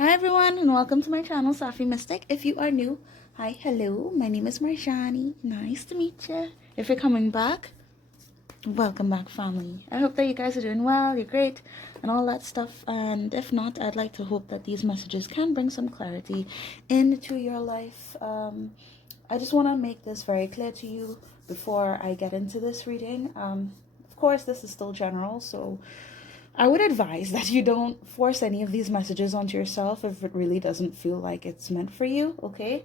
Hi everyone and welcome to my channel Safi Mystic. If you are new, hi, hello, my name is Marjani. Nice to meet you. If you're coming back, welcome back family. I hope that you guys are doing well, you're great, and all that stuff. And if not, I'd like to hope that these messages can bring some clarity into your life. I just want to make this very clear to you before I get into this reading. Of course, this is still general, so I would advise that you don't force any of these messages onto yourself if it really doesn't feel like it's meant for you, okay?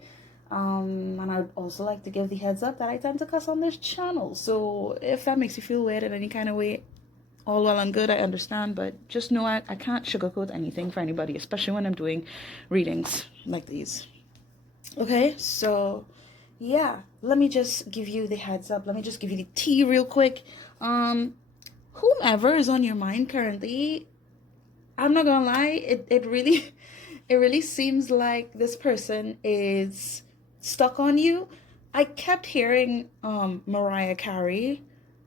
And I'd also like to give the heads up that I tend to cuss on this channel. So if that makes you feel weird in any kind of way, all well and good, I understand. But just know I can't sugarcoat anything for anybody, especially when I'm doing readings like these. Okay, so yeah, let me just give you the heads up. Let me just give you the tea real quick. Whomever is on your mind currently, I'm not gonna lie, it really it really seems like this person is stuck on you. I kept hearing Mariah Carey,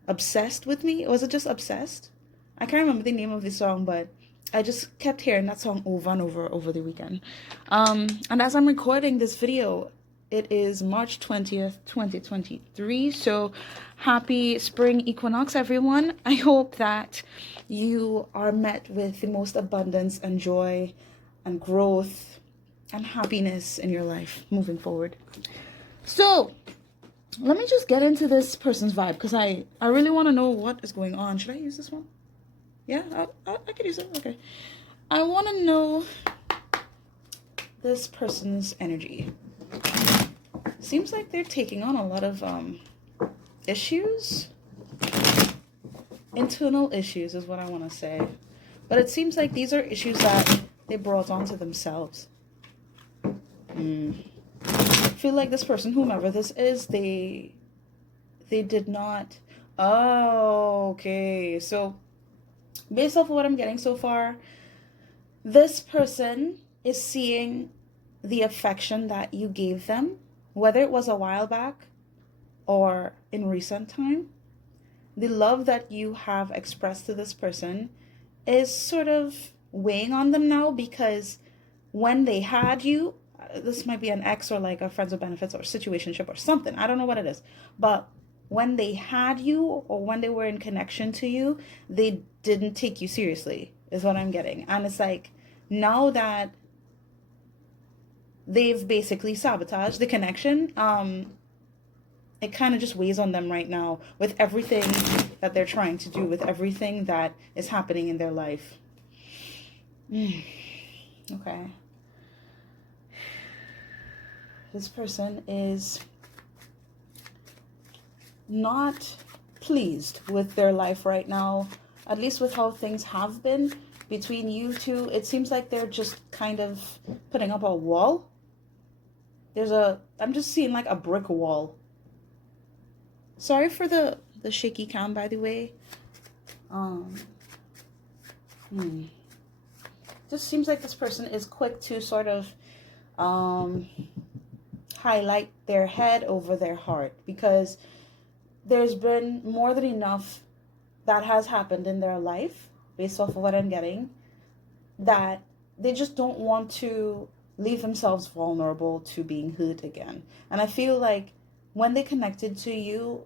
Obsessed with Me. Was it just Obsessed? I can't remember the name of the song, but I just kept hearing that song over and over the weekend. And as I'm recording this video, it is March 20th, 2023. So happy spring equinox, everyone. I hope that you are met with the most abundance and joy and growth and happiness in your life moving forward. So let me just get into this person's vibe because I really want to know what is going on. Should I use this one? Yeah, I could use it. Okay. I want to know this person's energy. Seems like they're taking on a lot of issues. Internal issues is what I want to say. But it seems like these are issues that they brought onto themselves. I feel like this person, whomever this is, they did not... Oh, okay. So based off of what I'm getting so far, this person is seeing the affection that you gave them, whether it was a while back or in recent time. The love that you have expressed to this person is sort of weighing on them now, because when they had you, this might be an ex or like a friends with benefits or situationship or something, I don't know what it is, but when they had you or when they were in connection to you, they didn't take you seriously, is what I'm getting. And it's like, now that they've basically sabotaged the connection, it kind of just weighs on them right now with everything that they're trying to do, with everything that is happening in their life. Okay. This person is not pleased with their life right now, at least with how things have been between you two. It seems like they're just kind of putting up a wall. I'm just seeing like a brick wall. Sorry for the shaky cam, by the way. Just seems like this person is quick to sort of highlight their head over their heart, because there's been more than enough that has happened in their life, based off of what I'm getting, that they just don't want to leave themselves vulnerable to being hurt again. And I feel like when they connected to you,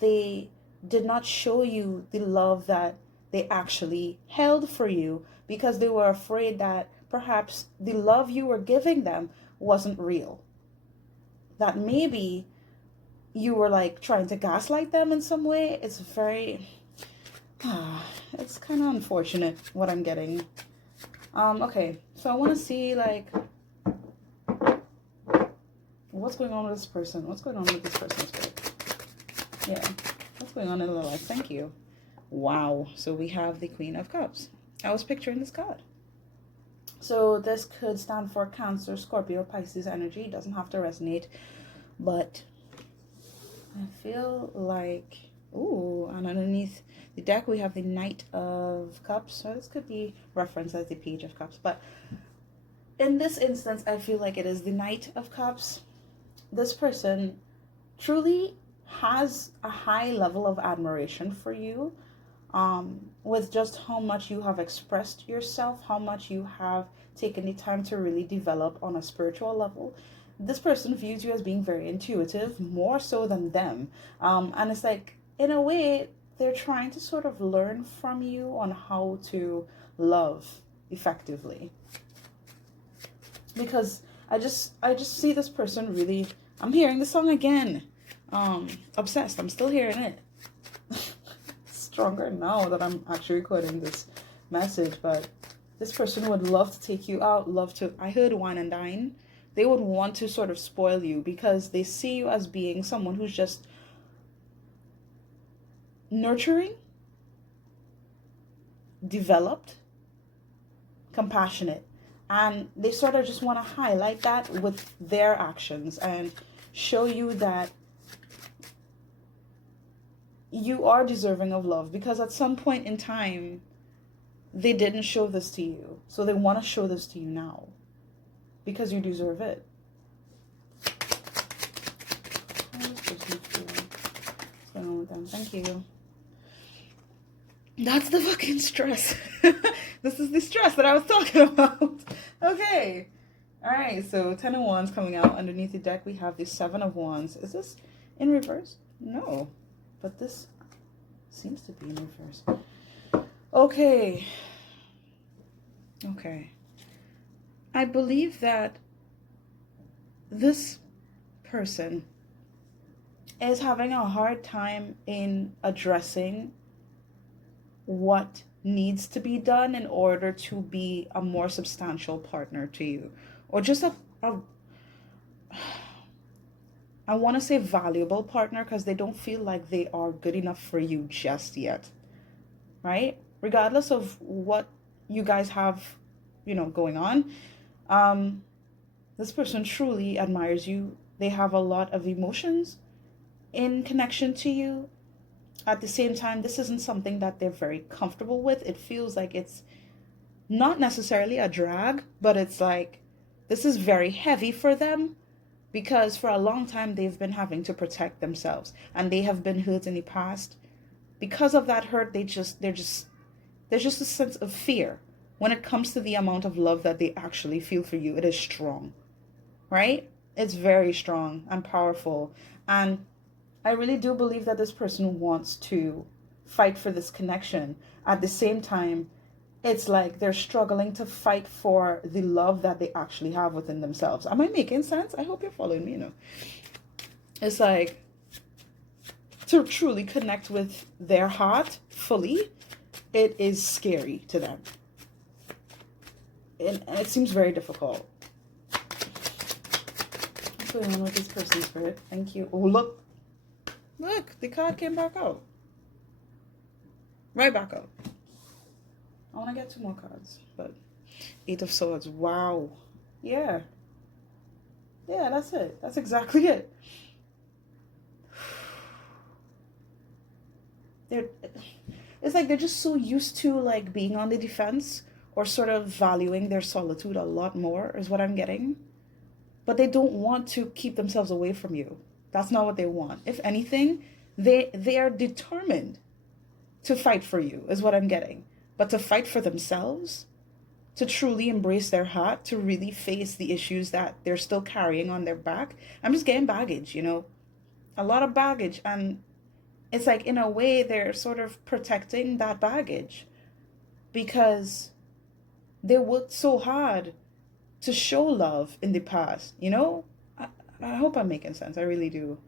they did not show you the love that they actually held for you, because they were afraid that perhaps the love you were giving them wasn't real. That maybe you were like trying to gaslight them in some way. It's very... it's kind of unfortunate what I'm getting. Okay, so I want to see like... what's going on with this person? What's going on with this person's life? Yeah, what's going on in their life? Thank you. Wow, so we have the Queen of Cups. I was picturing this card. So this could stand for Cancer, Scorpio, Pisces energy. It doesn't have to resonate, but I feel like... Ooh, and underneath the deck we have the Knight of Cups. So this could be referenced as the Page of Cups, but in this instance, I feel like it is the Knight of Cups. This person truly has a high level of admiration for you. with just how much you have expressed yourself, how much you have taken the time to really develop on a spiritual level. This person views you as being very intuitive, more so than them. And it's like, in a way, they're trying to sort of learn from you on how to love effectively. Because I just see this person really, I'm hearing the song again. Obsessed. I'm still hearing it. Stronger now that I'm actually recording this message, but this person would love to take you out, love to, I heard wine and dine. They would want to sort of spoil you because they see you as being someone who's just nurturing, developed, compassionate. And they sort of just want to highlight that with their actions and show you that you are deserving of love, because at some point in time, they didn't show this to you. So they want to show this to you now because you deserve it. What's going on with them? Thank you. That's the fucking stress. This is the stress that I was talking about. Okay. All right. So 10 of Wands coming out. Underneath the deck, we have the 7 of Wands. Is this in reverse? No. But this seems to be in reverse. Okay. Okay. I believe that this person is having a hard time in addressing what needs to be done in order to be a more substantial partner to you, or just I want to say valuable partner, because they don't feel like they are good enough for you just yet, right? Regardless of what you guys have, going on, this person truly admires you. They have a lot of emotions in connection to you. At the same time, this isn't something that they're very comfortable with. It feels like it's not necessarily a drag, but it's like this is very heavy for them, because for a long time they've been having to protect themselves and they have been hurt in the past. Because of that hurt, there's just a sense of fear when it comes to the amount of love that they actually feel for you. It is strong, right? It's very strong and powerful. And I really do believe that this person wants to fight for this connection. At the same time, it's like they're struggling to fight for the love that they actually have within themselves. Am I making sense? I hope you're following me, It's like, to truly connect with their heart fully, it is scary to them. And it seems very difficult. What's going on with this person's spirit? Thank you. Oh, look. Look, the card came back out. Right back out. I want to get 2 more cards, but 8 of Swords. Wow. Yeah. Yeah, that's it. That's exactly it. It's like they're just so used to like being on the defense, or sort of valuing their solitude a lot more, is what I'm getting. But they don't want to keep themselves away from you. That's not what they want. If anything, they are determined to fight for you, is what I'm getting. But to fight for themselves, to truly embrace their heart, to really face the issues that they're still carrying on their back. I'm just getting baggage, a lot of baggage. And it's like, in a way, they're sort of protecting that baggage because they worked so hard to show love in the past, I hope I'm making sense. I really do.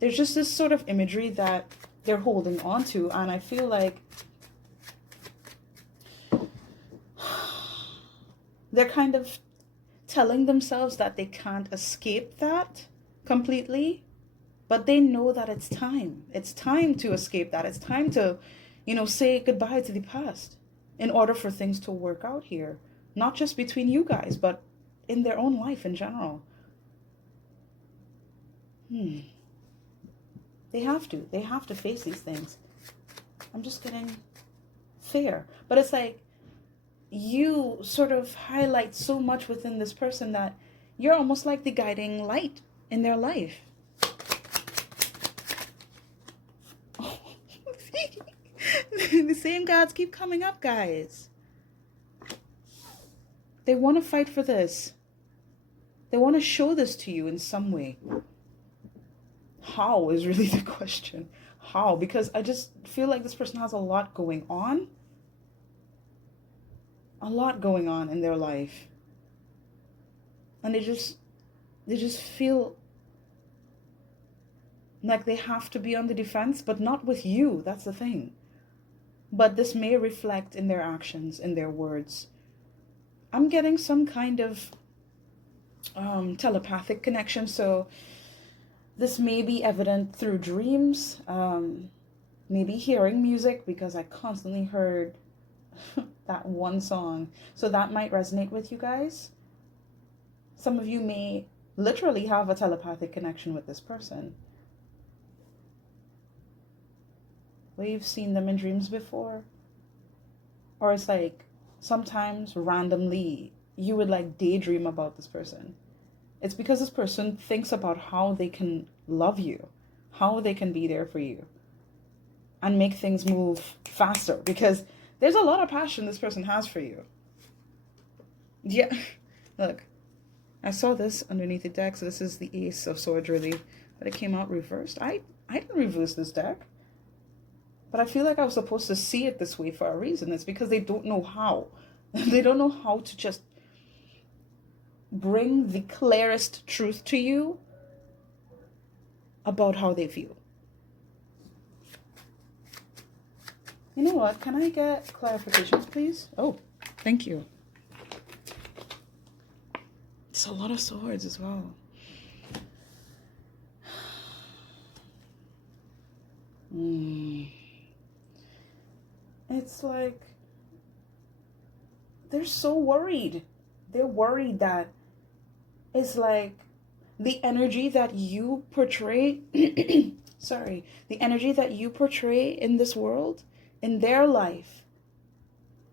There's just this sort of imagery that they're holding on to, and I feel like they're kind of telling themselves that they can't escape that completely, but they know that it's time. It's time to escape that. It's time to, say goodbye to the past in order for things to work out here. Not just between you guys, but in their own life in general. They have to face these things. I'm just getting fear. But it's like you sort of highlight so much within this person that you're almost like the guiding light in their life. same cards keep coming up, guys. They want to fight for this. They want to show this to you in some way. How is really the question. How? Because I just feel like this person has a lot going on. A lot going on in their life. And they just feel like they have to be on the defense, but not with you. That's the thing. But this may reflect in their actions, in their words. I'm getting some kind of telepathic connection. So this may be evident through dreams, maybe hearing music, because I constantly heard that one song. So that might resonate with you guys. Some of you may literally have a telepathic connection with this person. Where you've seen them in dreams before. Or it's like sometimes randomly you would like daydream about this person. It's because this person thinks about how they can love you, how they can be there for you, and make things move faster, because there's a lot of passion this person has for you. Yeah, look, I saw this underneath the deck, so this is the Ace of Swords, really, but it came out reversed. I didn't reverse this deck, but I feel like I was supposed to see it this way for a reason. It's because they don't know how. They don't know how to just bring the clearest truth to you about how they feel. You know what? Can I get clarifications, please? Oh, thank you. It's a lot of swords as well. It's like they're so worried. They're worried that it's like the energy that you portray, sorry, the energy that you portray in this world, in their life,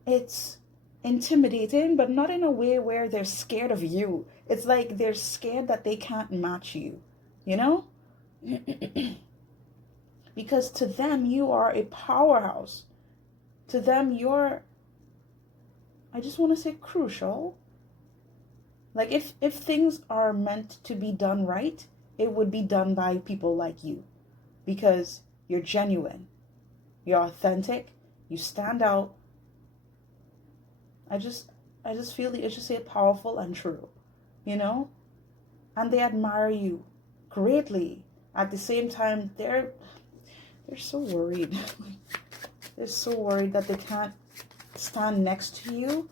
it's intimidating, but not in a way where they're scared of you. It's like they're scared that they can't match you, you know? Because to them, you are a powerhouse. To them, you're, I just want to say, crucial. Like if things are meant to be done right, it would be done by people like you, because you're genuine, you're authentic, you stand out. I just feel it's just say powerful and true, you know? And they admire you greatly. At the same time, they're so worried. They're so worried that they can't stand next to you.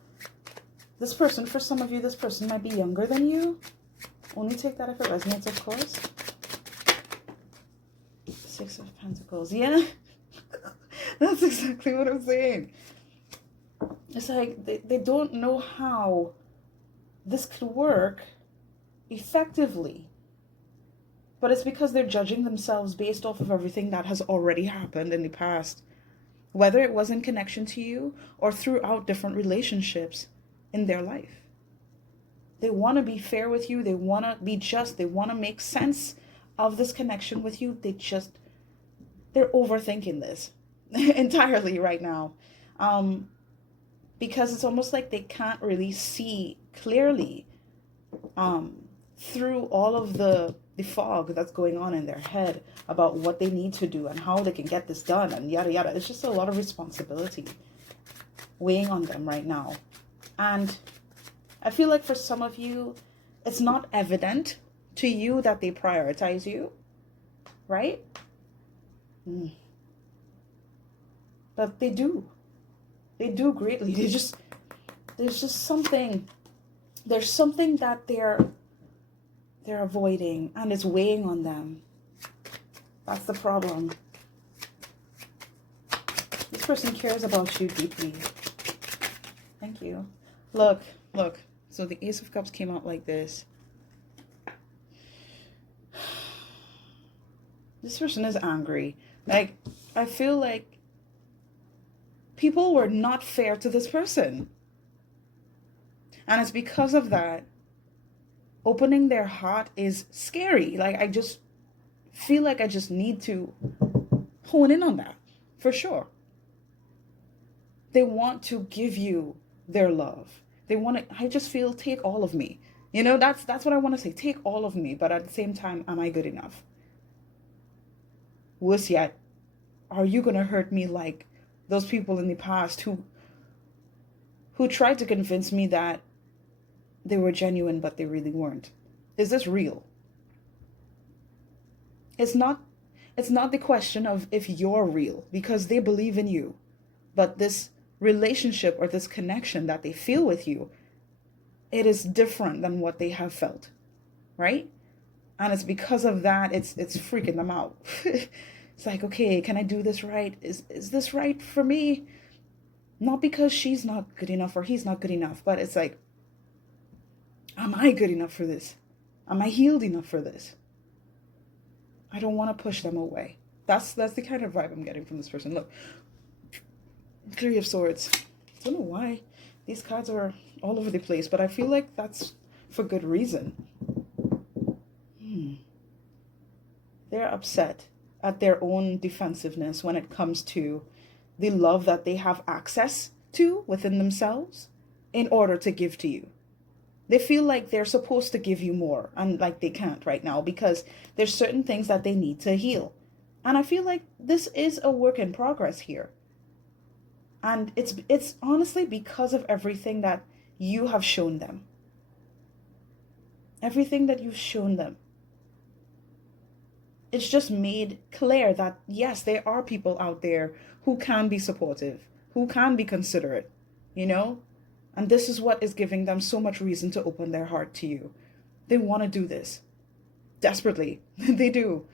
This person, for some of you, this person might be younger than you. Only take that if it resonates, of course. Six of Pentacles. Yeah. That's exactly what I'm saying. It's like they don't know how this could work effectively. But it's because they're judging themselves based off of everything that has already happened in the past. Whether it was in connection to you or throughout different relationships in their life. They want to be fair with you. They want to be just. They want to make sense of this connection with you. They're overthinking this entirely right now. Because it's almost like they can't really see clearly through all of the fog that's going on in their head about what they need to do and how they can get this done and yada yada. It's just a lot of responsibility weighing on them right now. And I feel like for some of you, it's not evident to you that they prioritize you, right? But they do. They do greatly. There's just something, there's something that they're avoiding and it's weighing on them. That's the problem. This person cares about you deeply. Thank you. Look. So the Ace of Cups came out like this. This person is angry. Like, I feel like people were not fair to this person. And it's because of that, opening their heart is scary. Like, I just feel like I just need to hone in on that, for sure. They want to give you their love. They want to, I just feel, take all of me. You know, that's what I want to say. Take all of me, but at the same time, am I good enough? Worse yet, are you going to hurt me like those people in the past who tried to convince me that they were genuine but they really weren't? Is this real? It's not the question of if you're real, because they believe in you. But this relationship or this connection that they feel with you, it is different than what they have felt, right? And it's because of that, it's freaking them out. It's like, okay, can I do this right? Is this right for me? Not because she's not good enough or he's not good enough, but it's like, am I good enough for this? Am I healed enough for this? I don't want to push them away. That's the kind of vibe I'm getting from this person. Look, Three of Swords. I don't know why these cards are all over the place, but I feel like that's for good reason. They're upset at their own defensiveness when it comes to the love that they have access to within themselves in order to give to you. They feel like they're supposed to give you more, and like they can't right now because there's certain things that they need to heal. And I feel like this is a work in progress here. And it's honestly because of everything that you have shown them. Everything that you've shown them. It's just made clear that yes, there are people out there who can be supportive, who can be considerate, you know? And this is what is giving them so much reason to open their heart to you. They want to do this desperately. They do.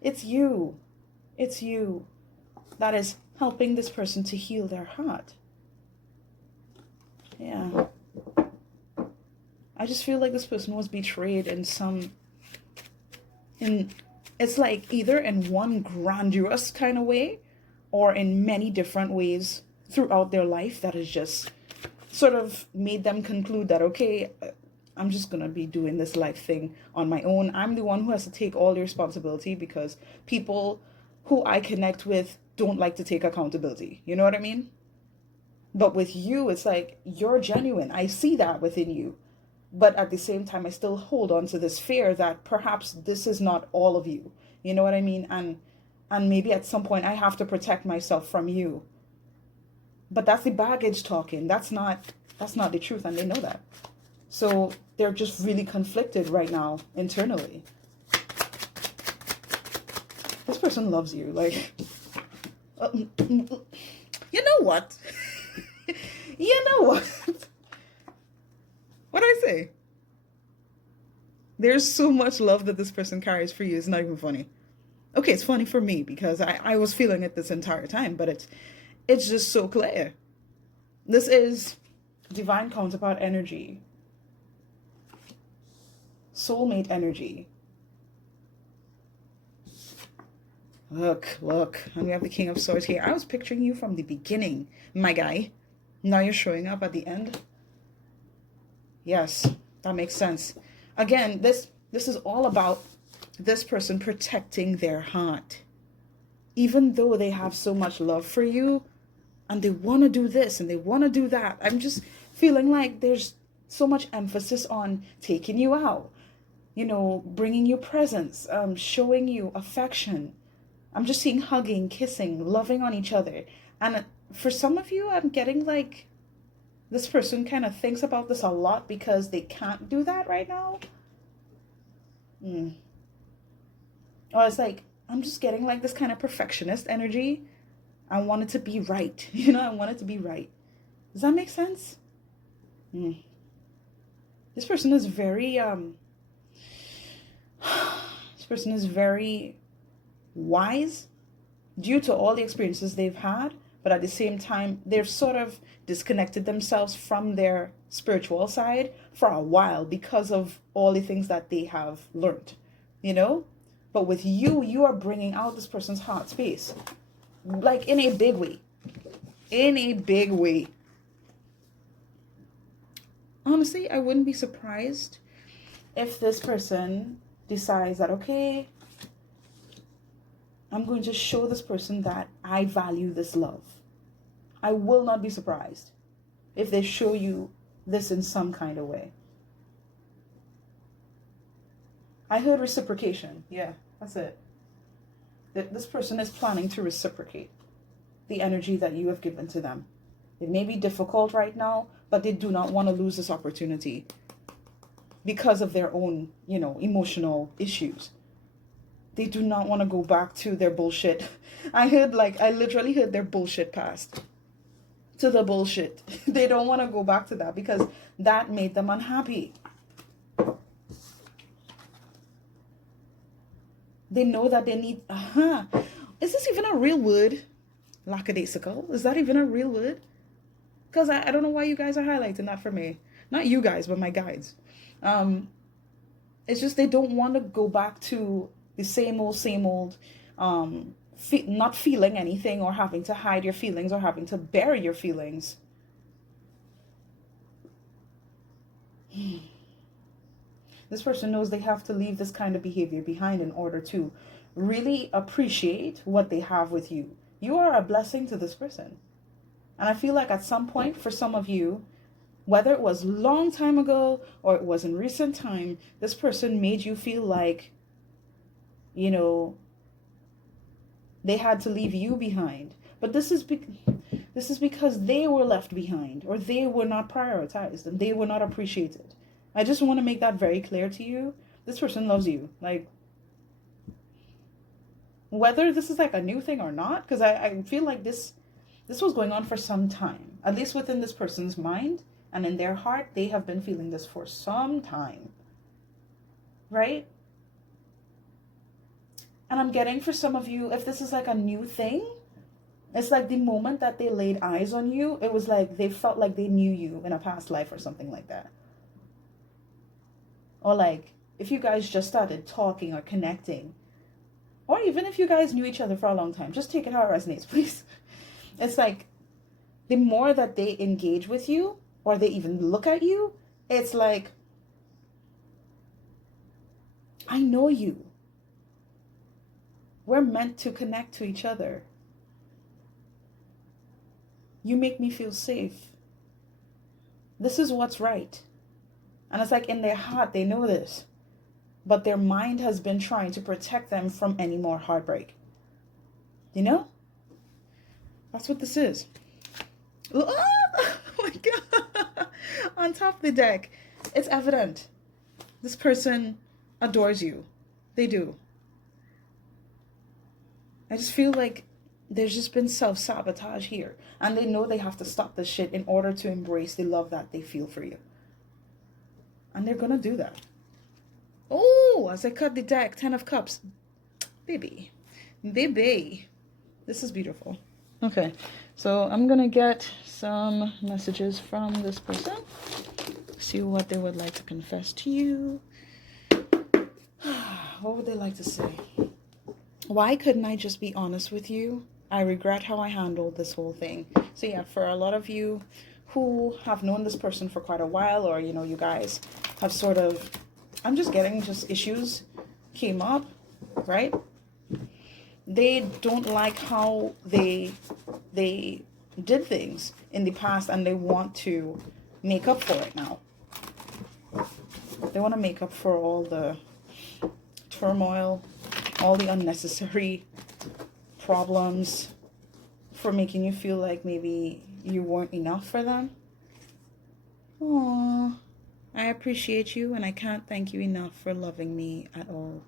It's you. It's you that is helping this person to heal their heart. Yeah. I just feel like this person was betrayed it's like either in one grandiose kind of way or in many different ways throughout their life that has just sort of made them conclude that, okay, I'm just going to be doing this life thing on my own. I'm the one who has to take all the responsibility because people who I connect with don't like to take accountability. You know what I mean? But with you, it's like, you're genuine. I see that within you. But at the same time, I still hold on to this fear that perhaps this is not all of you. You know what I mean? And maybe at some point I have to protect myself from you. But that's the baggage talking. That's not the truth, and they know that. So they're just really conflicted right now internally. This person loves you. Like, you know what? You know what? What did I say? There's so much love that this person carries for you. It's not even funny. Okay, it's funny for me because I was feeling it this entire time, but it's just so clear. This is divine counterpart energy. Soulmate energy. Look. And we have the King of Swords here. I was picturing you from the beginning, my guy. Now you're showing up at the end. Yes, that makes sense. Again, this is all about this person protecting their heart. Even though they have so much love for you and they want to do this and they want to do that, I'm just feeling like there's so much emphasis on taking you out, you know, bringing you presents, showing you affection. I'm just seeing hugging, kissing, loving on each other. And for some of you, I'm getting like this person kind of thinks about this a lot because they can't do that right now. Or it's like, I'm just getting like this kind of perfectionist energy. I want it to be right. You know, I want it to be right. Does that make sense? This person is very, wise due to all the experiences they've had. But at the same time, they've sort of disconnected themselves from their spiritual side for a while because of all the things that they have learned, you know? But with you, you are bringing out this person's heart space, like in a big way. In a big way. Honestly, I wouldn't be surprised if this person decides that, okay, I'm going to show this person that I value this love. I will not be surprised if they show you this in some kind of way. I heard reciprocation. Yeah, that's it. This person is planning to reciprocate the energy that you have given to them. It may be difficult right now, but they do not want to lose this opportunity because of their own, emotional issues. They do not want to go back to their bullshit. I literally heard their bullshit past. To the bullshit. They don't want to go back to that because that made them unhappy. They know that they need, Is this even a real word? Lackadaisical? Is that even a real word? Because I don't know why you guys are highlighting that for me. Not you guys, but my guides. It's just they don't want to go back to the same old, not feeling anything or having to hide your feelings or having to bury your feelings. This person knows they have to leave this kind of behavior behind in order to really appreciate what they have with you. You are a blessing to this person. And I feel like at some point for some of you, whether it was long time ago or it was in recent time, this person made you feel like, they had to leave you behind. But this is because they were left behind or they were not prioritized and they were not appreciated. I just want to make that very clear to you. This person loves you. Like, whether this is like a new thing or not, because I feel like this was going on for some time. At least within this person's mind and in their heart, they have been feeling this for some time. Right? And I'm getting for some of you, if this is like a new thing, it's like the moment that they laid eyes on you, it was like they felt like they knew you in a past life or something like that. Or like, if you guys just started talking or connecting, or even if you guys knew each other for a long time, just take it how it resonates, please. It's like, the more that they engage with you, or they even look at you, it's like, I know you. We're meant to connect to each other. You make me feel safe. This is what's right. And it's like in their heart, they know this. But their mind has been trying to protect them from any more heartbreak. You know? That's what this is. Oh my God. On top of the deck, it's evident. This person adores you. They do. I just feel like there's just been self-sabotage here. And they know they have to stop this shit in order to embrace the love that they feel for you. And they're going to do that. Oh, as I cut the deck, 10 of Cups. Baby. This is beautiful. Okay, so I'm going to get some messages from this person. See what they would like to confess to you. What would they like to say? Why couldn't I just be honest with you? I regret how I handled this whole thing. So yeah, for a lot of you who have known this person for quite a while, or, you guys have sort of, I'm just getting just issues came up, right? They don't like how they did things in the past, and they want to make up for it now. They want to make up for all the turmoil, all the unnecessary problems, for making you feel like maybe you weren't enough for them. Aww, I appreciate you, and I can't thank you enough for loving me at all.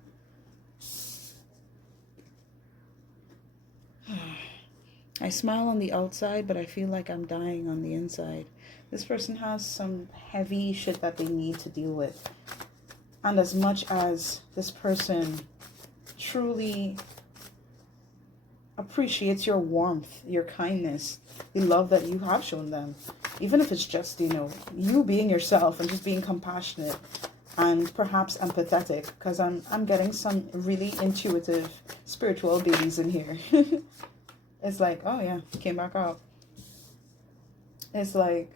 I smile on the outside, but I feel like I'm dying on the inside. This person has some heavy shit that they need to deal with. And as much as this person truly appreciates your warmth, your kindness, the love that you have shown them, even if it's just, you being yourself and just being compassionate and perhaps empathetic, because I'm getting some really intuitive spiritual babies in here. It's like, oh yeah, came back out. It's like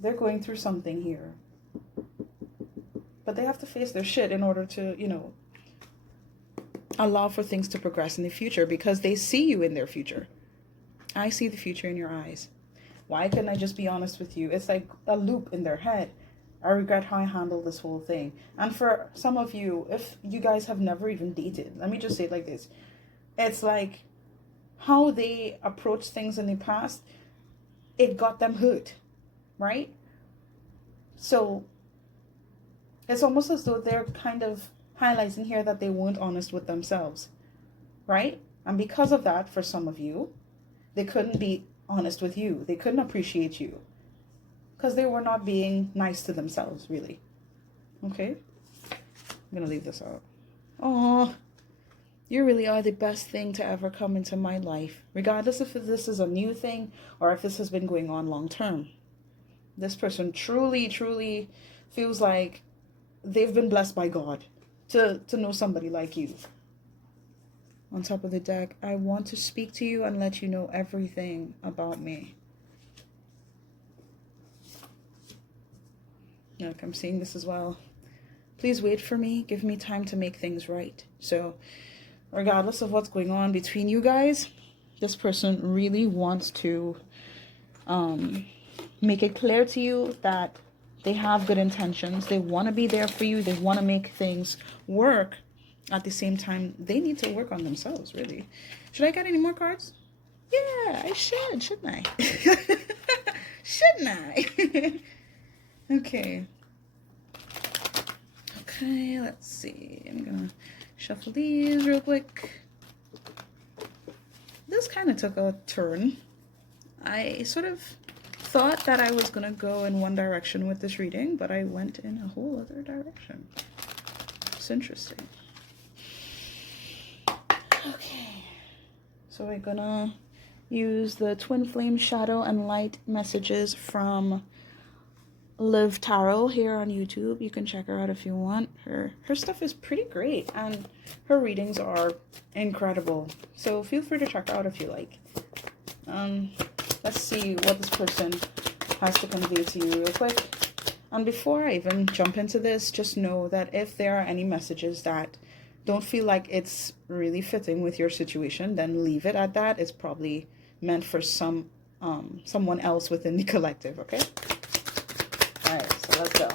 they're going through something here, but they have to face their shit in order to, allow for things to progress in the future because they see you in their future. I see the future in your eyes. Why couldn't I just be honest with you? It's like a loop in their head. I regret how I handled this whole thing. And for some of you, if you guys have never even dated, let me just say it like this. It's like how they approached things in the past, it got them hurt, right? So it's almost as though they're kind of highlighting here that they weren't honest with themselves, right? And because of that, for some of you, they couldn't be honest with you. They couldn't appreciate you because they were not being nice to themselves, really. Okay? I'm going to leave this out. Oh, you really are the best thing to ever come into my life, regardless if this is a new thing or if this has been going on long term. This person truly, truly feels like they've been blessed by God to know somebody like you. On top of the deck, I want to speak to you and let you know everything about me. Look, I'm seeing this as well. Please wait for me. Give me time to make things right. So, regardless of what's going on between you guys, this person really wants to make it clear to you that they have good intentions. They want to be there for you. They want to make things work. At the same time, they need to work on themselves, really. Should I get any more cards? Yeah, I should, shouldn't I? Shouldn't I? Okay. Okay, let's see. I'm gonna shuffle these real quick. This kind of took a turn. I sort of thought that I was gonna go in one direction with this reading, but I went in a whole other direction. It's interesting. Okay, so we're gonna use the Twin Flame Shadow and Light messages from Liv Tarot here on YouTube. You can check her out if you want. Her stuff is pretty great and her readings are incredible. So feel free to check her out if you like. Let's see what this person has to convey to you real quick. And before I even jump into this, just know that if there are any messages that don't feel like it's really fitting with your situation, then leave it at that. It's probably meant for someone else within the collective, okay? Alright, so let's go.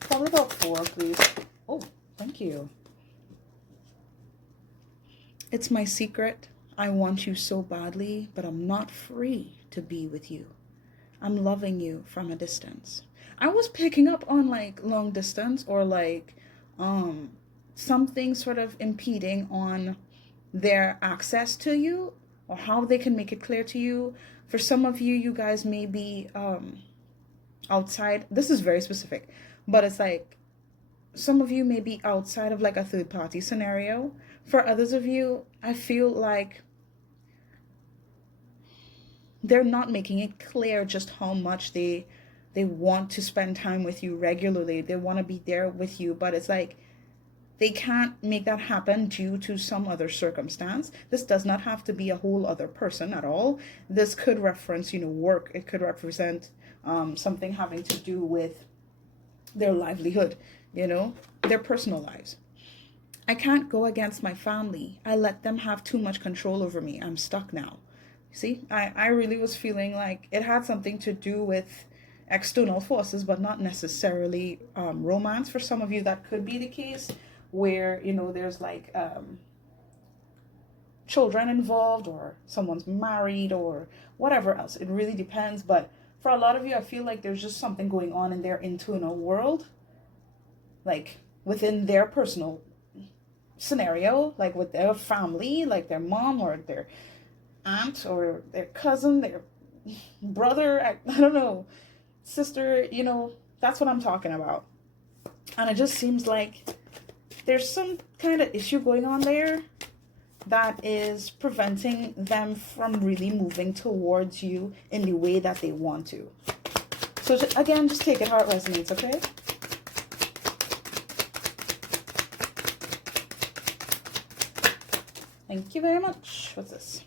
Probably about 4, please. Oh, thank you. It's my secret. I want you so badly, but I'm not free to be with you. I'm loving you from a distance. I was picking up on like long distance or like something sort of impeding on their access to you or how they can make it clear to you. For some of you, you guys may be outside. This is very specific, but it's like some of you may be outside of like a third party scenario. For others of you, I feel like they're not making it clear just how much they want to spend time with you regularly. They want to be there with you, but it's like they can't make that happen due to some other circumstance. This does not have to be a whole other person at all. This could reference, work. It could represent something having to do with their livelihood, their personal lives. I can't go against my family. I let them have too much control over me. I'm stuck now. See, I really was feeling like it had something to do with external forces, but not necessarily romance. For some of you, that could be the case where, there's like children involved or someone's married or whatever else. It really depends. But for a lot of you, I feel like there's just something going on in their internal world, like within their personal scenario, like with their family, like their mom or their aunt or their cousin, their brother, I don't know, sister, that's what I'm talking about. And it just seems like there's some kind of issue going on there that is preventing them from really moving towards you in the way that they want to. So again, just take it how it resonates, okay? Thank you very much. What's this?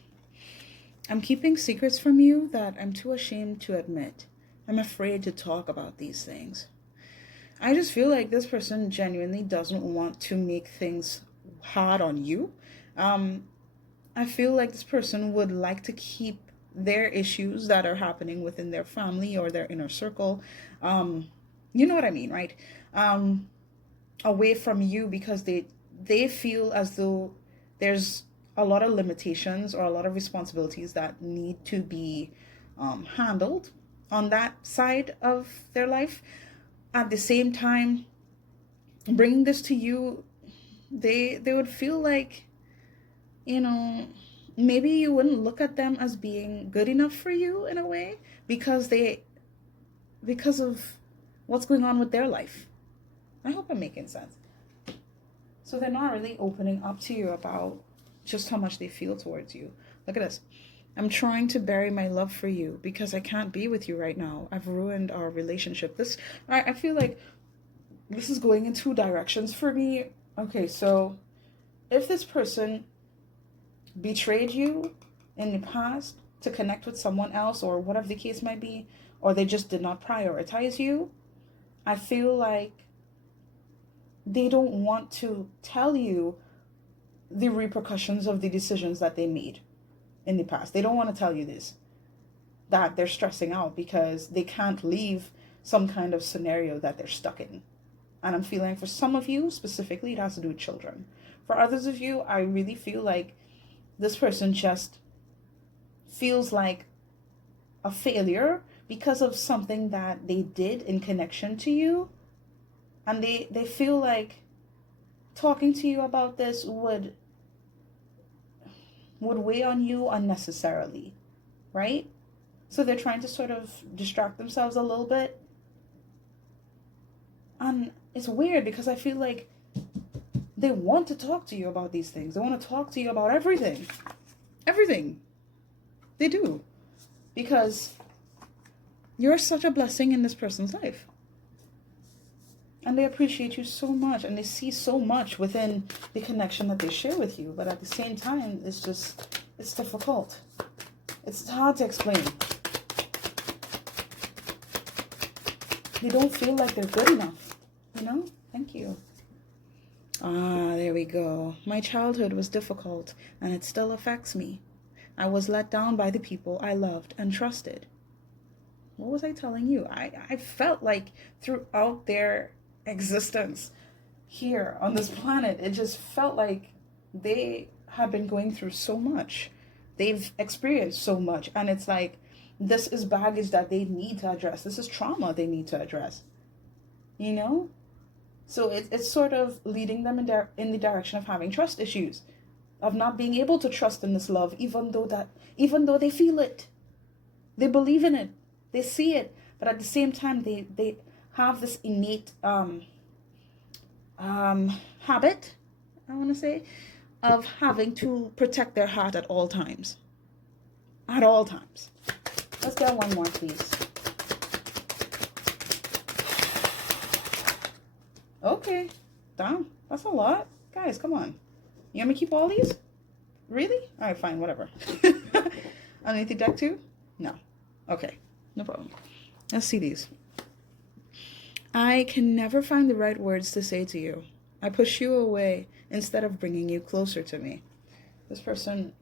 I'm keeping secrets from you that I'm too ashamed to admit. I'm afraid to talk about these things. I just feel like this person genuinely doesn't want to make things hard on you. Um, I feel like this person would like to keep their issues that are happening within their family or their inner circle. Um, you know what I mean, right? Um, Away from you because they feel as though there's a lot of limitations or a lot of responsibilities that need to be handled on that side of their life. At the same time, bringing this to you, they would feel like, you know, maybe you wouldn't look at them as being good enough for you in a way because because of what's going on with their life. I hope I'm making sense. So they're not really opening up to you about just how much they feel towards you. Look at this. I'm trying to bury my love for you because I can't be with you right now. I've ruined our relationship. I feel like this is going in two directions for me. Okay, so if this person betrayed you in the past to connect with someone else or whatever the case might be, or they just did not prioritize you, I feel like they don't want to tell you the repercussions of the decisions that they made in the past. They don't want to tell you this, that they're stressing out because they can't leave some kind of scenario that they're stuck in. And I'm feeling for some of you specifically, it has to do with children. For others of you, I really feel like this person just feels like a failure because of something that they did in connection to you. And they feel like talking to you about this would weigh on you unnecessarily, right? So they're trying to sort of distract themselves a little bit. And it's weird because I feel like they want to talk to you about these things. They want to talk to you about everything. Everything. They do. Because you're such a blessing in this person's life. And they appreciate you so much and they see so much within the connection that they share with you. But at the same time, it's difficult. It's hard to explain. They don't feel like they're good enough. You know? Thank you. Ah, there we go. My childhood was difficult and it still affects me. I was let down by the people I loved and trusted. What was I telling you? I felt like throughout their existence here on this planet, it just felt like they have been going through so much. They've experienced so much. And it's like, this is baggage that they need to address. This is trauma they need to address. You know? So it's sort of leading them in the direction of having trust issues. Of not being able to trust in this love, even though they feel it. They believe in it. They see it. But at the same time, they have this innate habit, I want to say, of having to protect their heart at all times. At all times. Let's get one more, please. Okay. Damn. That's a lot. Guys, come on. You want me to keep all these? Really? All right, fine. Whatever. Underneath the deck too? No. Okay. No problem. Let's see these. I can never find the right words to say to you. I push you away instead of bringing you closer to me. This person,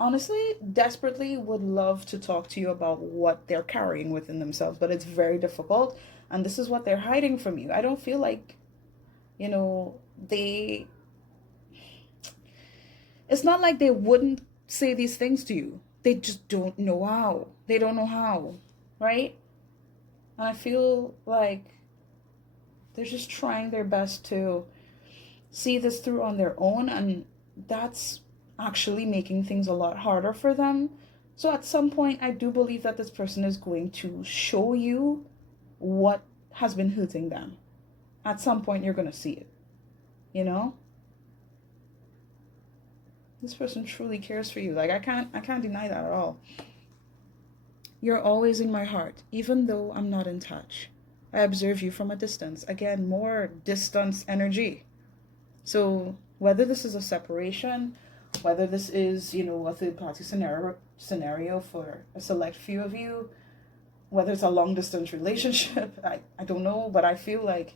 honestly, desperately would love to talk to you about what they're carrying within themselves, but it's very difficult. And this is what they're hiding from you. I don't feel like, it's not like they wouldn't say these things to you. They just don't know how. They don't know how, right? And I feel like they're just trying their best to see this through on their own, and that's actually making things a lot harder for them. So at some point, I do believe that this person is going to show you what has been hurting them. At some point, you're going to see it, you know? This person truly cares for you. Like, I can't deny that at all. You're always in my heart, even though I'm not in touch. I observe you from a distance. Again, more distance energy. So whether this is a separation, whether this is, a third party scenario for a select few of you, whether it's a long distance relationship, I don't know, but I feel like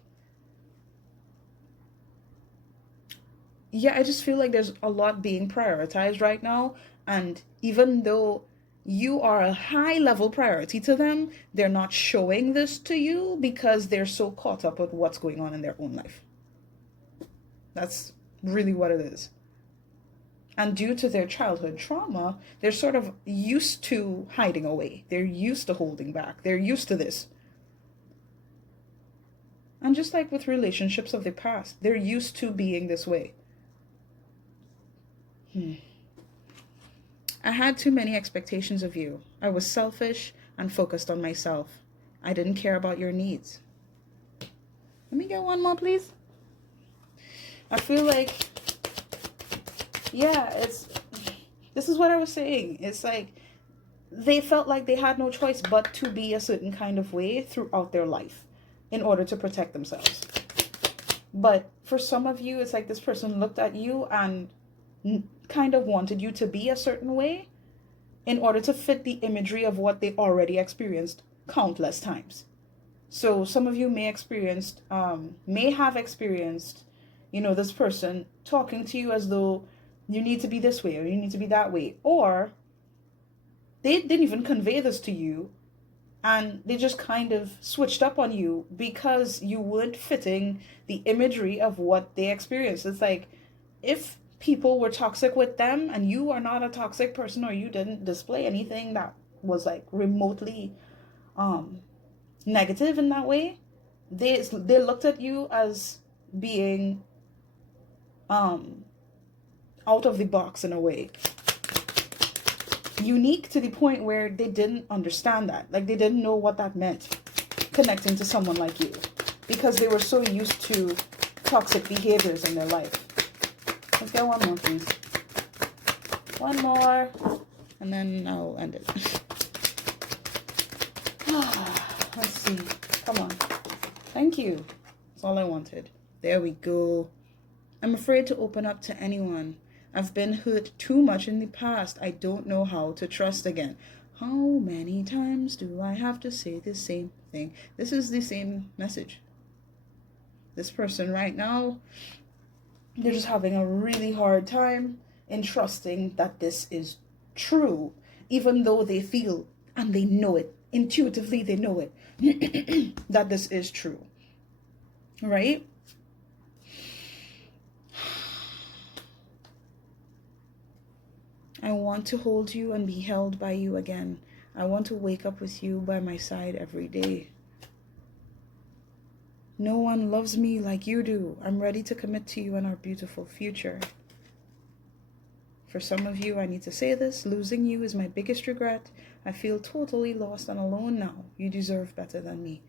yeah, I just feel like there's a lot being prioritized right now. And even though you are a high level priority to them, they're not showing this to you because they're so caught up with what's going on in their own life. That's really what it is. And due to their childhood trauma, they're sort of used to hiding away. They're used to holding back. They're used to this. And just like with relationships of the past, they're used to being this way. I had too many expectations of you. I was selfish and focused on myself. I didn't care about your needs. Let me get one more, please. I feel like, yeah, this is what I was saying. It's like they felt like they had no choice but to be a certain kind of way throughout their life in order to protect themselves. But for some of you, it's like this person looked at you and kind of wanted you to be a certain way in order to fit the imagery of what they already experienced countless times. So some of you may have experienced, this person talking to you as though you need to be this way or you need to be that way, or they didn't even convey this to you and they just kind of switched up on you because you weren't fitting the imagery of what they experienced. It's like if people were toxic with them and you are not a toxic person, or you didn't display anything that was like remotely negative in that way, they looked at you as being out of the box in a way, unique to the point where they didn't understand that, like they didn't know what that meant, connecting to someone like you, because they were so used to toxic behaviors in their life. Let's get one more, please. One more, and then I'll end it. Let's see. Come on. Thank you. That's all I wanted. There we go. I'm afraid to open up to anyone. I've been hurt too much in the past. I don't know how to trust again. How many times do I have to say the same thing? This is the same message. This person right now, they're just having a really hard time in trusting that this is true, even though they feel and they know it. Intuitively, they know it, that this is true. Right? I want to hold you and be held by you again. I want to wake up with you by my side every day. No one loves me like you do. I'm ready to commit to you and our beautiful future. For some of you, I need to say this. Losing you is my biggest regret. I feel totally lost and alone now. You deserve better than me.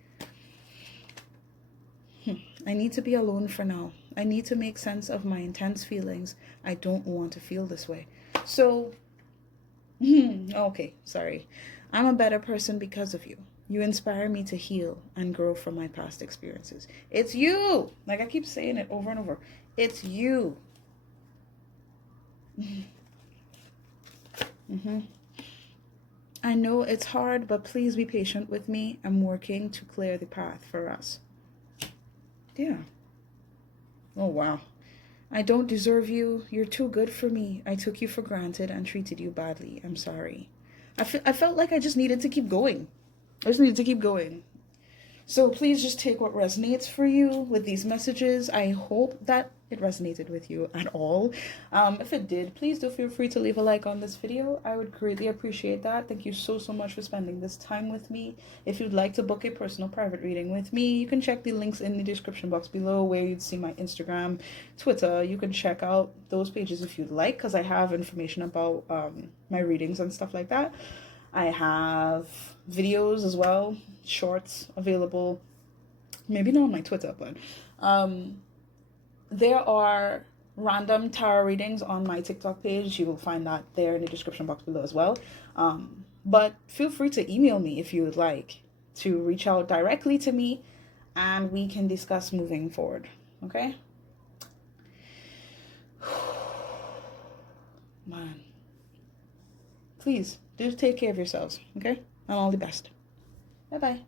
I need to be alone for now. I need to make sense of my intense feelings. I don't want to feel this way. So, okay, sorry. I'm a better person because of you. You inspire me to heal and grow from my past experiences. It's you. Like I keep saying it over and over. It's you. I know it's hard, but please be patient with me. I'm working to clear the path for us. Yeah. Oh, wow. I don't deserve you. You're too good for me. I took you for granted and treated you badly. I'm sorry. I felt like I just needed to keep going. I just needed to keep going. So please just take what resonates for you with these messages. I hope that it resonated with you at all. If it did, please do feel free to leave a like on this video. I would greatly appreciate that. Thank you so much for spending this time with me. If you'd like to book a personal private reading with me, you can check the links in the description box below where you'd see my Instagram, Twitter. You can check out those pages if you'd like, because I have information about my readings and stuff like that. I have videos as well, shorts available, maybe not on my Twitter, but there are random tarot readings on my TikTok page. You will find that there in the description box below as well. But feel free to email me if you would like to reach out directly to me and we can discuss moving forward. Okay? Man. Please, do take care of yourselves, okay? And all the best. Bye-bye.